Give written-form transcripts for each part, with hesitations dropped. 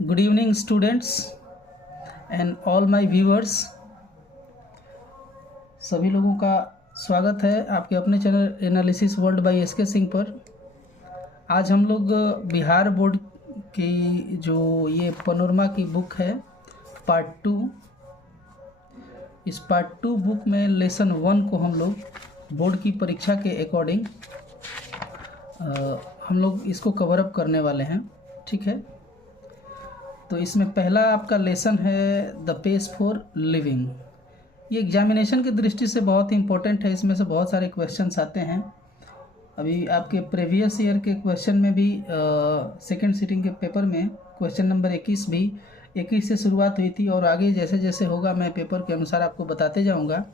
Good evening students and all my viewers. सभी लोगों का स्वागत है आपके अपने channel analysis world by S के सिंह पर। आज हम लोग बिहार बोर्ड की जो ये पनोरमा की बुक है पार्ट 2, इस पार्ट 2 बुक में लेसन 1 को हम लोग बोर्ड की परीक्षा के अकॉर्डिंग हम लोग इसको कवर अप करने वाले हैं। ठीक है, तो इसमें पहला आपका लेसन है द पेस फॉर लिविंग। ये एग्जामिनेशन की दृष्टि से बहुत ही इम्पोर्टेंट है। इसमें से बहुत सारे क्वेश्चंस आते हैं। अभी आपके प्रीवियस ईयर के क्वेश्चन में भी सेकंड सिटिंग के पेपर में क्वेश्चन नंबर 21 भी 21 से शुरुआत हुई थी और आगे जैसे जैसे होगा मैं पेपर के अनुसार आपको बताते जाऊंगा।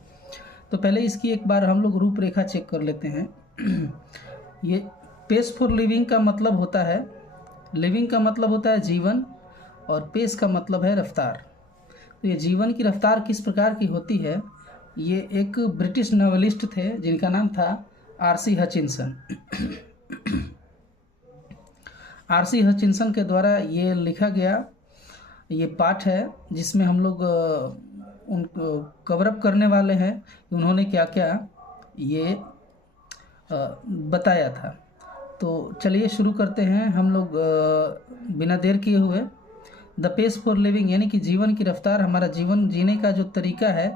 तो पहले इसकी एक बार हम लोग रूपरेखा चेक कर लेते हैं। ये पेस फॉर लिविंग का मतलब होता है, लिविंग का मतलब होता है जीवन और पेस का मतलब है रफ्तार। तो ये जीवन की रफ्तार किस प्रकार की होती है, ये एक ब्रिटिश नॉवेलिस्ट थे जिनका नाम था आर.सी. हचिंसन। आर.सी. हचिंसन के द्वारा ये लिखा गया ये पाठ है जिसमें हम लोग उनको कवर अप करने वाले हैं कि उन्होंने क्या क्या ये बताया था। तो चलिए शुरू करते हैं हम लोग बिना देर किए हुए। द पेस फॉर लिविंग यानी कि जीवन की रफ्तार, हमारा जीवन जीने का जो तरीका है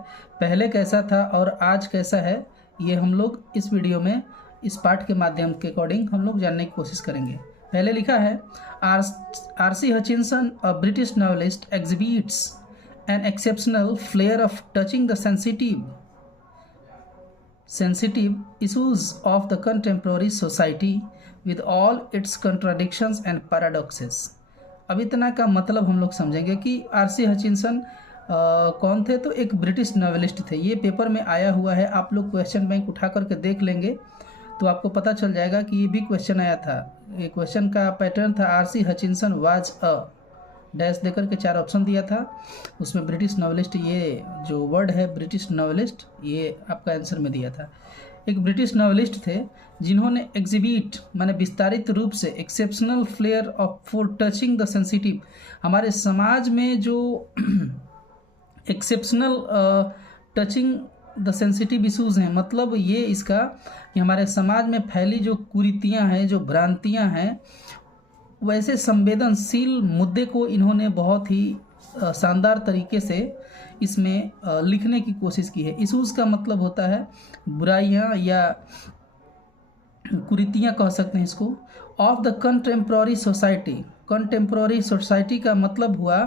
पहले कैसा था और आज कैसा है, ये हम लोग इस वीडियो में इस पाठ के माध्यम के अकॉर्डिंग हम लोग जानने की कोशिश करेंगे। पहले लिखा है R C. Hutchinson a British novelist exhibits an exceptional flair of touching the sensitive issues of the contemporary society with all its contradictions and paradoxes। अब इतना का मतलब हम लोग समझेंगे कि आर.सी. हचिंसन कौन थे। तो एक ब्रिटिश नॉवेलिस्ट थे। ये पेपर में आया हुआ है, आप लोग क्वेश्चन बैंक उठा करके देख लेंगे तो आपको पता चल जाएगा कि ये भी क्वेश्चन आया था। ये क्वेश्चन का पैटर्न था RC. Hutchinson was a dash देकर के 4 ऑप्शन दिया था। उसमें ब्रिटिश नॉवेलिस्ट, ये जो वर्ड है ब्रिटिश नॉवेलिस्ट, ये आपका आंसर में दिया था। एक ब्रिटिश नॉवेलिस्ट थे जिन्होंने एग्जिबिट माने विस्तारित रूप से exceptional flair of for touching the sensitive, हमारे समाज में जो exceptional touching the sensitive issues हैं, मतलब ये इसका कि हमारे समाज में फैली जो कुरीतियाँ हैं, जो भ्रांतियाँ हैं, वैसे संवेदनशील मुद्दे को इन्होंने बहुत ही शानदार तरीके से इसमें लिखने की कोशिश की है। इशूज़ का मतलब होता है बुराइयां या कुरीतियां कह सकते हैं इसको। Of the contemporary society, contemporary society का मतलब हुआ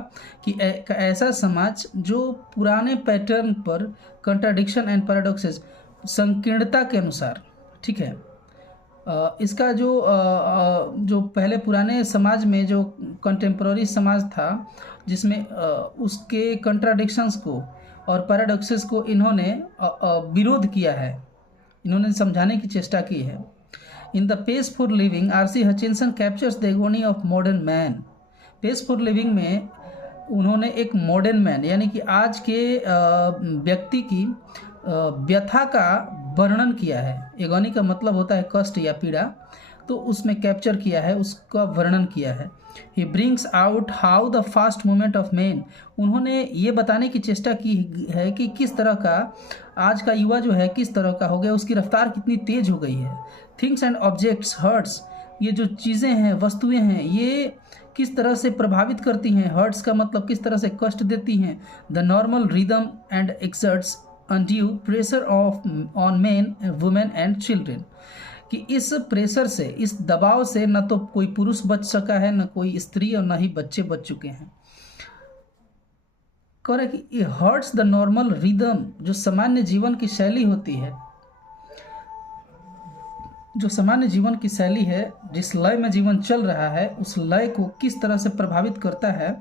कि ऐसा समाज जो पुराने पैटर्न पर कंट्राडिक्शन एंड पैराडॉक्सेस, संकीर्णता के अनुसार, ठीक है, इसका जो पहले पुराने समाज में जो कंटेम्प्रोरी समाज था जिसमें उसके कंट्राडिक्शंस को और पैराडॉक्सेस को इन्होंने विरोध किया है, इन्होंने समझाने की चेष्टा की है। In the pace for living R C. Hutchinson captures the agony of modern man. Pace for living में उन्होंने एक मॉडर्न मैन यानी कि आज के व्यक्ति की व्यथा का वर्णन किया है। एगोनी का मतलब होता है कष्ट या पीड़ा, तो उसमें कैप्चर किया है, उसका वर्णन किया है। He brings out how the fast movement of man, उन्होंने ये बताने की चेष्टा की है कि किस तरह का आज का युवा जो है किस तरह का हो गया, उसकी रफ्तार कितनी तेज हो गई है। थिंग्स एंड ऑब्जेक्ट्स हर्ट्स, ये जो चीज़ें हैं, वस्तुएं हैं, ये किस तरह से प्रभावित करती हैं। हर्ट्स का मतलब किस तरह से कष्ट देती हैं। The normal rhythm and exerts undue pressure on men, women and children, कि इस प्रेशर से, इस दबाव से न तो कोई पुरुष बच सका है, न कोई स्त्री और न ही बच्चे बच चुके हैं। कह रहे कि ये हर्ट्स द नॉर्मल रिदम, जो सामान्य जीवन की शैली होती है, जो सामान्य जीवन की शैली है, जिस लय में जीवन चल रहा है, उस लय को किस तरह से प्रभावित करता है,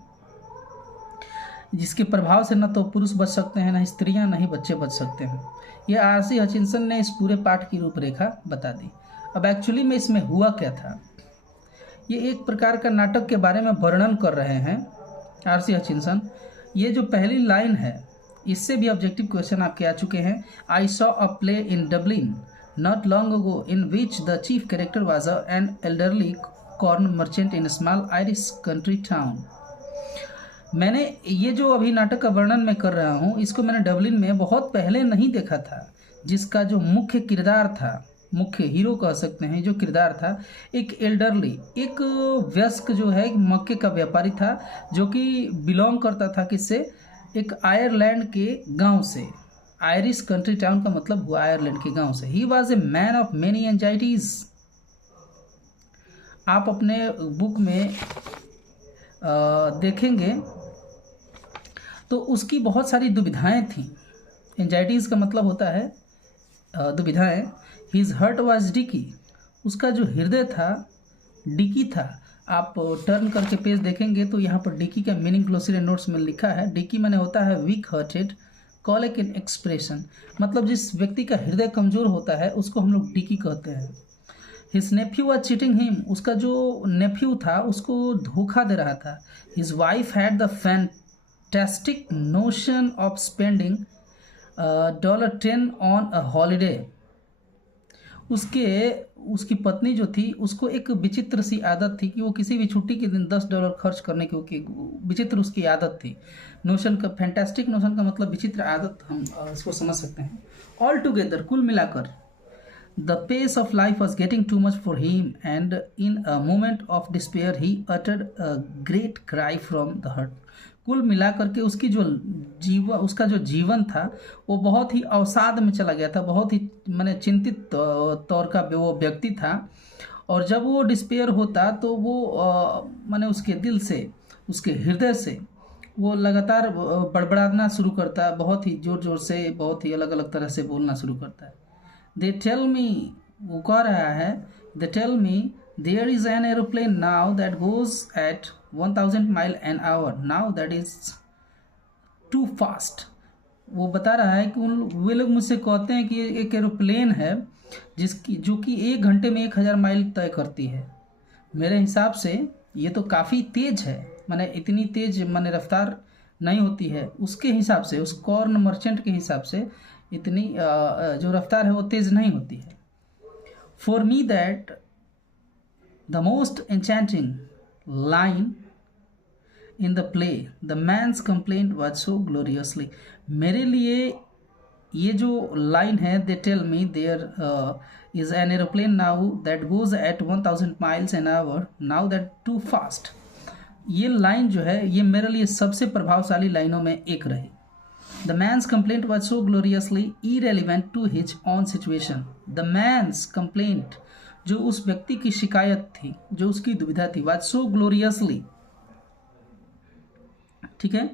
जिसके प्रभाव से न तो पुरुष बच सकते हैं, न स्त्रियां, न ही बच्चे बच सकते हैं। ये आर.सी. हचिंसन ने इस पूरे पाठ की रूपरेखा बता दी। अब एक्चुअली में इसमें हुआ क्या था, ये एक प्रकार का नाटक के बारे में वर्णन कर रहे हैं आर.सी. हचिंसन। ये जो पहली लाइन है, इससे भी ऑब्जेक्टिव क्वेश्चन आपके आ चुके हैं। I saw a play in Dublin not long ago in which the chief character was an elderly corn merchant in small Irish country town. मैंने ये जो अभी नाटक का वर्णन मैं कर रहा हूँ, इसको मैंने डबलिन में बहुत पहले नहीं देखा था। जिसका जो मुख्य किरदार था, मुख्य हीरो कह सकते हैं, जो किरदार था, एक एल्डरली, एक वयस्क जो है मक्के का व्यापारी था, जो कि बिलोंग करता था किससे, एक आयरलैंड के गांव से। आयरिश कंट्री टाउन का मतलब हुआ आयरलैंड के गांव से। He was a man of many anxieties. आप अपने बुक में देखेंगे तो उसकी बहुत सारी दुविधाएं थीं। एंजाइटीज़ का मतलब होता है दुविधाएं। हिज हर्ट वाज डिकी, उसका जो हृदय था डिकी था। आप टर्न करके पेज देखेंगे तो यहाँ पर डिकी का मीनिंग ग्लोसरी नोट्स में लिखा है। डिकी माने होता है वीक हार्टेड, कॉलिक इन एक्सप्रेशन, मतलब जिस व्यक्ति का हृदय कमज़ोर होता है उसको हम लोग डिकी कहते हैं। His Neiphiu was cheating him, उसका जो नेफ्यू था उसको धोखा दे रहा था। His wife had the fantastic notion of spending $10 on a holiday. उसकी पत्नी जो थी उसको एक विचित्र सी आदत थी कि वो किसी भी छुट्टी के दिन $10 खर्च करने की विचित्र उसकी आदत थी। नोशन का, फैंटास्टिक नोशन का मतलब विचित्र आदत, हम इसको समझ सकते हैं। ऑल टुगेदर, कुल मिलाकर, the pace of life was getting too much for him, and in a moment of despair he uttered a great cry from the heart. कुल मिलाकर के उसका जो जीवन था वो बहुत ही अवसाद में चला गया था, बहुत ही माने चिंतित तौर का वो व्यक्ति था। और जब वो डिस्पेयर होता तो वो माने उसके दिल से, उसके हृदय से वो लगातार बड़बड़ाना शुरू करता है, बहुत ही ज़ोर ज़ोर से, बहुत ही अलग अलग तरह से बोलना शुरू करता है। They tell me, वो कह रहा है, they tell me there is an aeroplane now that goes at 1000 mile an hour. Now that is too fast. वो बता रहा है कि वे लोग मुझसे कहते हैं कि एक एरोप्लेन है जो कि 1 घंटे में 1000 माइल तय करती है। मेरे हिसाब से ये तो काफ़ी तेज़ है, माने इतनी तेज़ माने रफ्तार नहीं होती है उसके हिसाब से, उस कॉर्न मर्चेंट के हिसाब से इतनी जो रफ्तार है वो तेज़ नहीं होती है। For me that the most enchanting line in the play, the man's complaint was so gloriously. मेरे लिए ये जो लाइन है, they tell me there is an aeroplane now that goes at 1000 miles an hour, now that too fast, ये लाइन जो है ये मेरे लिए सबसे प्रभावशाली लाइनों में एक रही। The man's complaint was so gloriously irrelevant to his own situation. The man's complaint, जो उस व्यक्ति की शिकायत थी, जो उसकी दुविधा थी, was so gloriously, ठीक है।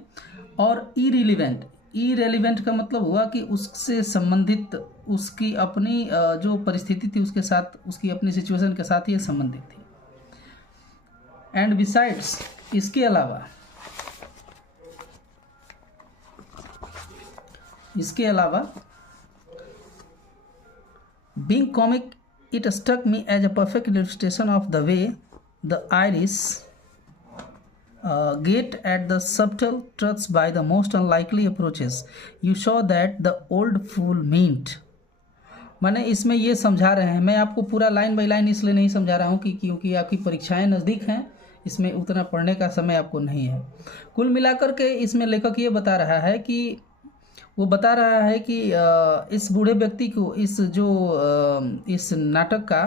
और irrelevant का मतलब हुआ कि उससे संबंधित, उसकी अपनी जो परिस्थिति थी उसके साथ, उसकी अपनी सिचुएशन के साथ ये संबंधित थी। एंड बिसाइड्स, इसके अलावा being comic, it struck me as a perfect illustration of the way the Irish get at the subtle truths by the most unlikely approaches. You saw that the old fool meant. मैंने इसमें ये समझा रहे हैं, मैं आपको पूरा line by line इसलिए नहीं समझा रहा हूँ कि क्योंकि आपकी परीक्षाएं नज़दीक हैं, इसमें उतना पढ़ने का समय आपको नहीं है। कुल मिलाकर के इसमें लेखक ये बता रहा है कि इस बूढ़े व्यक्ति को, इस नाटक का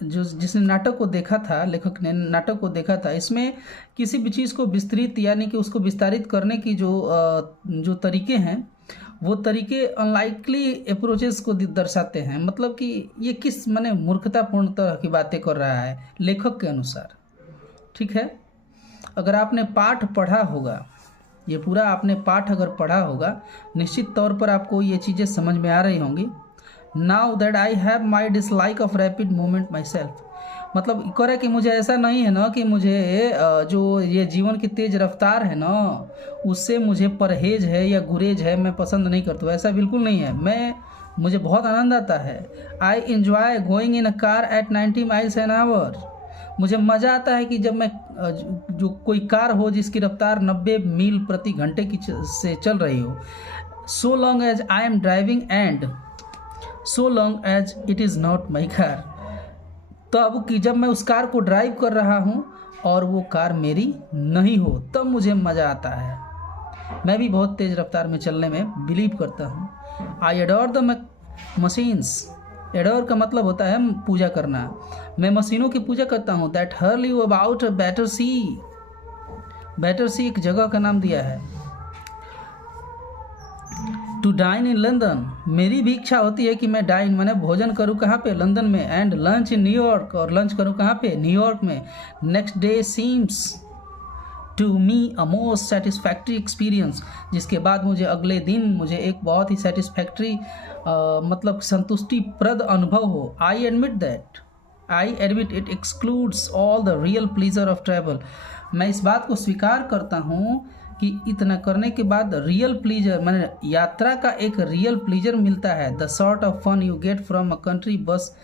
जिसने नाटक को देखा था, लेखक ने नाटक को देखा था, इसमें किसी भी चीज़ को विस्तृत यानी कि उसको विस्तारित करने की जो तरीके हैं वो तरीके अनलाइकली अप्रोचेस को दर्शाते हैं। मतलब कि ये किस माने मूर्खतापूर्ण तरह की बातें कर रहा है लेखक के अनुसार, ठीक है। अगर आपने पाठ पढ़ा होगा, ये पूरा आपने पाठ अगर पढ़ा होगा, निश्चित तौर पर आपको ये चीज़ें समझ में आ रही होंगी। Now that I have my dislike of rapid movement my self, मतलब करे कि मुझे ऐसा नहीं है ना कि मुझे जो ये जीवन की तेज़ रफ्तार है ना उससे मुझे परहेज है या गुरेज है, मैं पसंद नहीं करता, ऐसा बिल्कुल नहीं है। मुझे बहुत आनंद आता है। I enjoy going in a car eight 90 miles an our, मुझे मज़ा आता है कि जब मैं जो कोई कार हो जिसकी रफ्तार 90 मील प्रति घंटे की से चल रही हो। So long as I am driving and so long as it is not my car, तब कि जब मैं उस कार को ड्राइव कर रहा हूँ और वो कार मेरी नहीं हो, तब मुझे मज़ा आता है। मैं भी बहुत तेज़ रफ्तार में चलने में बिलीव करता हूँ। आई एडोर द मशीन्स। एडोर का मतलब होता है पूजा करना। मैं मशीनों की पूजा करता हूँ। That hurl you about Battersea. Battersea एक जगह का नाम दिया है। To dine in London. मेरी भी इच्छा होती है कि मैं डाइन मैंने भोजन करूँ कहाँ पे, लंदन में। एंड लंच इन न्यूयॉर्क, और लंच करूँ कहाँ पे, न्यूयॉर्क में। Next day seems to me a most satisfactory experience. जिसके बाद मुझे अगले दिन मुझे एक बहुत ही सेटिस्फैक्ट्री मतलब संतुष्टिप्रद अनुभव हो। I admit it excludes all the real pleaser of travel. मैं इस बात को स्वीकार करता हूँ कि इतना करने के बाद रियल प्लीजर मैंने यात्रा का एक रियल प्लीजर मिलता है। The sort of fun you get from a country bus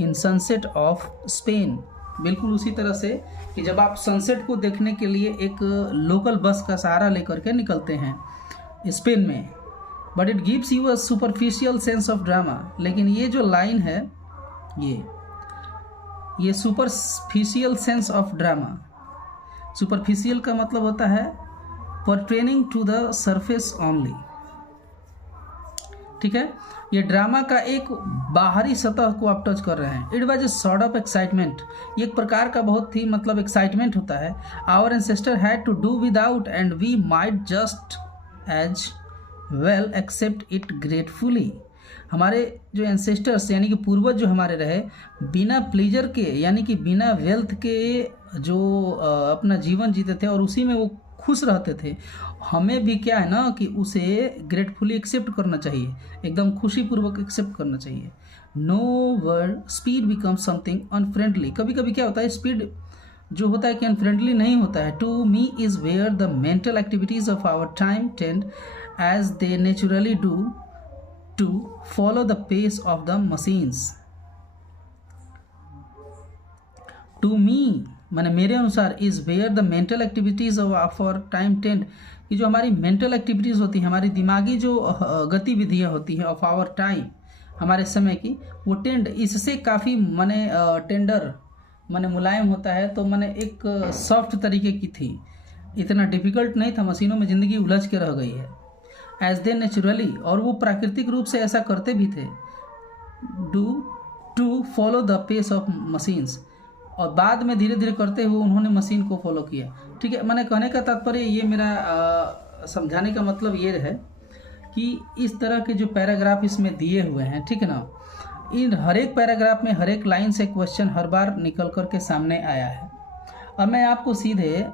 in sunset of Spain. बिल्कुल उसी तरह से कि जब आप सनसेट को देखने के लिए एक लोकल बस का सहारा लेकर के निकलते हैं स्पेन में। But it gives you a superficial sense of drama. लेकिन ये जो लाइन है ये superficial sense of drama. Superficial का मतलब होता है pertaining to the surface only. ठीक है, ये ड्रामा का एक बाहरी सतह को आप टच कर रहे हैं। It was a sort of excitement. ये एक प्रकार का बहुत ही मतलब एक्साइटमेंट होता है। Our ancestor had to do without and we might just as well accept it gratefully. हमारे जो एंसेस्टर्स यानी कि पूर्वज जो हमारे रहे, बिना प्लीजर के यानी कि बिना वेल्थ के जो अपना जीवन जीते थे और उसी में वो खुश रहते थे। हमें भी क्या है ना कि उसे ग्रेटफुली एक्सेप्ट करना चाहिए, एकदम खुशीपूर्वक एक्सेप्ट करना चाहिए। No word speed become something unfriendly. कभी कभी क्या होता है, स्पीड जो होता है कि अनफ्रेंडली नहीं होता है। To me is where the mental activities of our time tend as they naturally do to follow the pace of the machines. To me माने मेरे अनुसार is where the mental activities of our time tend, कि जो हमारी mental activities होती हैं, हमारी दिमागी जो गतिविधियाँ होती हैं ऑफ आवर टाइम, हमारे समय की, वो टेंड इससे काफ़ी माने टेंडर माने मुलायम होता है। तो माने एक सॉफ्ट तरीके की थी, इतना डिफ़िकल्ट नहीं था। मशीनों में ज़िंदगी उलझ के रह गई है। एज दे नेचुरली, और वो प्राकृतिक रूप से ऐसा करते भी थे। Do to follow the pace of machines, और बाद में धीरे धीरे करते हुए उन्होंने मशीन को फॉलो किया। ठीक है, मैंने कहने का तात्पर्य ये मेरा समझाने का मतलब ये है कि इस तरह के जो पैराग्राफ इसमें दिए हुए हैं, ठीक है ना, इन हर एक पैराग्राफ में हर एक लाइन से क्वेश्चन हर बार निकल कर के सामने आया है। अब मैं आपको सीधे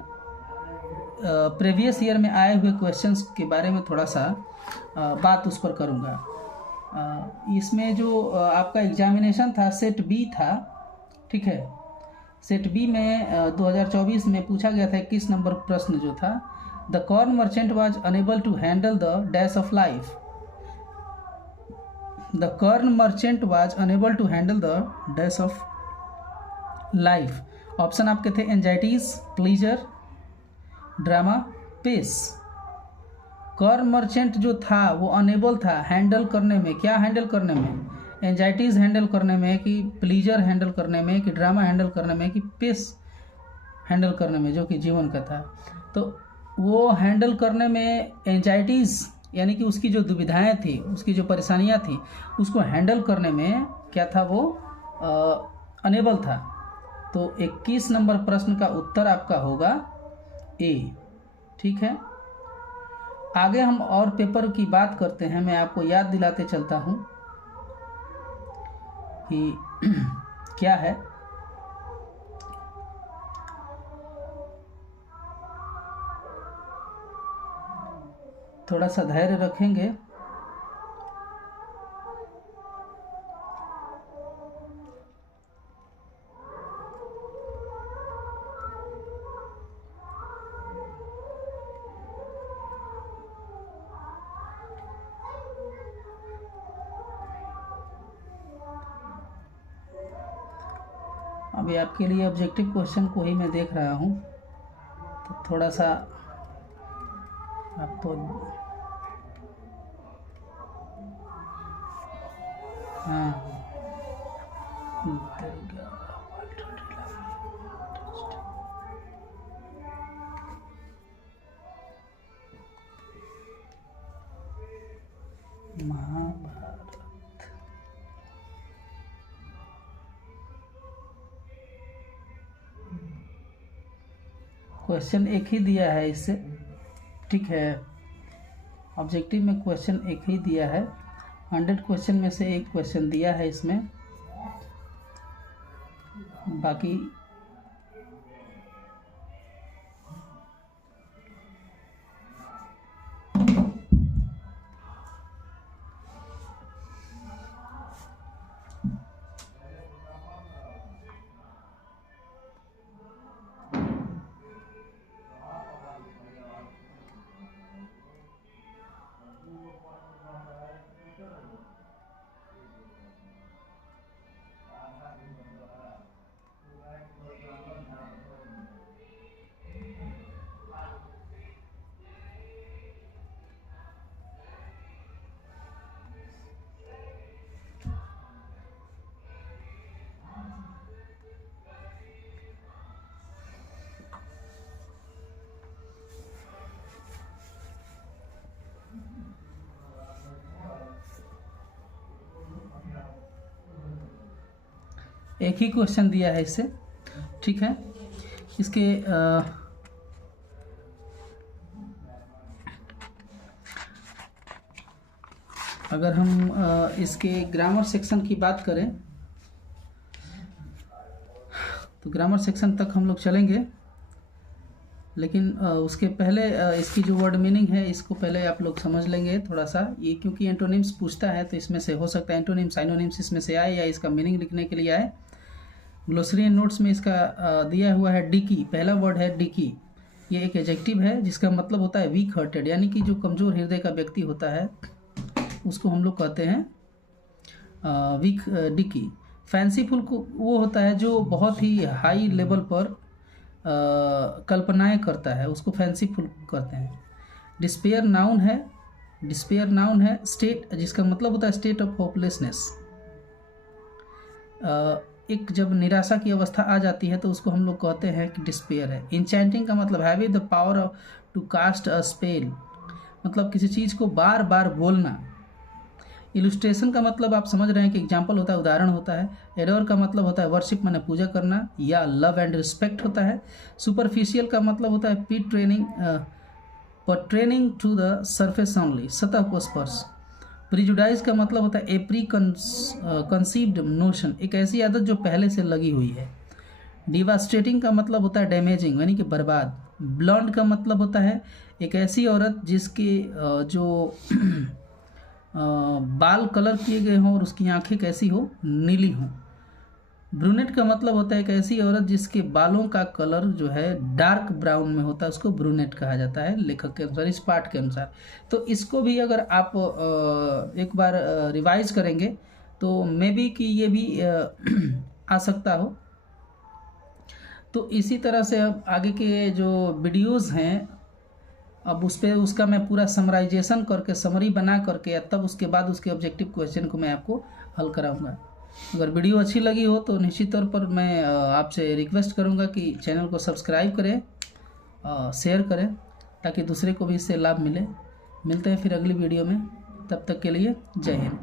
प्रीवियस ईयर में आए हुए क्वेश्चंस के बारे में थोड़ा सा बात उस पर करूँगा। इसमें जो आपका एग्जामिनेशन था सेट बी था, ठीक है। सेट बी में 2024 में पूछा गया था 21 नंबर प्रश्न जो था, the corn merchant was unable to handle the dash of life. The corn merchant was unable to handle the dash of life. Option आपके थे anxieties, pleasure, drama, pace. Corn merchant जो था वो अनेबल था handle करने में। क्या handle करने में? एंजाइटीज़ हैंडल करने में, कि प्लीजर हैंडल करने में, कि ड्रामा हैंडल करने में, कि पेस हैंडल करने में, जो कि जीवन का था। तो वो हैंडल करने में एंजाइटीज़ यानी कि उसकी जो दुविधाएं थी, उसकी जो परेशानियां थी, उसको हैंडल करने में क्या था, वो अनेबल था। तो 21 नंबर प्रश्न का उत्तर आपका होगा ए। ठीक है, आगे हम और पेपर की बात करते हैं। मैं आपको याद दिलाते चलता हूँ कि क्या है। थोड़ा सा धैर्य रखेंगे। अभी आपके लिए ऑब्जेक्टिव क्वेश्चन को ही मैं देख रहा हूँ, तो थोड़ा सा आपको हाँ क्वेश्चन एक ही दिया है इससे, ठीक है। ऑब्जेक्टिव में क्वेश्चन एक ही दिया है, 100 क्वेश्चन में से एक क्वेश्चन दिया है इसमें, बाकी एक ही क्वेश्चन दिया है इससे, ठीक है। इसके अगर हम इसके ग्रामर सेक्शन की बात करें तो ग्रामर सेक्शन तक हम लोग चलेंगे, लेकिन उसके पहले इसकी जो वर्ड मीनिंग है इसको पहले आप लोग समझ लेंगे थोड़ा सा। ये क्योंकि एंटोनिम्स पूछता है तो इसमें से हो सकता है एंटोनिम्स साइनोनिम्स इसमें से आए या इसका मीनिंग लिखने के लिए आए। ग्लोसरी एंड नोट्स में इसका दिया हुआ है डिकी, पहला वर्ड है डिकी। ये एक एडजेक्टिव है जिसका मतलब होता है वीक हार्टेड, यानी कि जो कमज़ोर हृदय का व्यक्ति होता है उसको हम लोग कहते हैं वीक डिकी। फैंसीफुल को वो होता है जो बहुत ही हाई लेवल पर कल्पनाएं करता है, उसको फैंसीफुल कहते हैं। डिस्पेयर नाउन है स्टेट, जिसका मतलब होता है स्टेट ऑफ होपलेसनेस। एक जब निराशा की अवस्था आ जाती है तो उसको हम लोग कहते हैं कि डिस्पेयर है। इंचैंटिंग का मतलब having the power to cast a spell, मतलब किसी चीज़ को बार बार बोलना। इलुस्ट्रेशन का मतलब आप समझ रहे हैं कि एग्जाम्पल होता है, उदाहरण होता है। एडोर का मतलब होता है वर्शिप माने पूजा करना या लव एंड रिस्पेक्ट होता है। सुपरफिशियल का मतलब होता है training to the surface only, सतह को स्पर्श। प्रिजुडाइज का मतलब होता है ए प्री कंसीव्ड नोशन, एक ऐसी आदत जो पहले से लगी हुई है। डिवास्टेटिंग का मतलब होता है डैमेजिंग, यानी कि बर्बाद। ब्लॉन्ड का मतलब होता है एक ऐसी औरत जिसके जो बाल कलर किए गए हों और उसकी आंखें कैसी हो, नीली हों। ब्रूनेट का मतलब होता है एक ऐसी औरत जिसके बालों का कलर जो है डार्क ब्राउन में होता है, उसको ब्रूनेट कहा जाता है लेखक के अनुसार, इस पाठ के अनुसार। तो इसको भी अगर आप एक बार रिवाइज करेंगे तो मे बी कि ये भी आ सकता हो। तो इसी तरह से अब आगे के जो वीडियोज़ हैं अब उस पर उसका मैं पूरा समराइजेशन करके समरी बना करके तब उसके बाद उसके ऑब्जेक्टिव क्वेश्चन को मैं आपको हल कराऊंगा। अगर वीडियो अच्छी लगी हो तो निश्चित तौर पर मैं आपसे रिक्वेस्ट करूंगा कि चैनल को सब्सक्राइब करें, शेयर करें, ताकि दूसरे को भी इससे लाभ मिले। मिलते हैं फिर अगली वीडियो में, तब तक के लिए जय हिंद।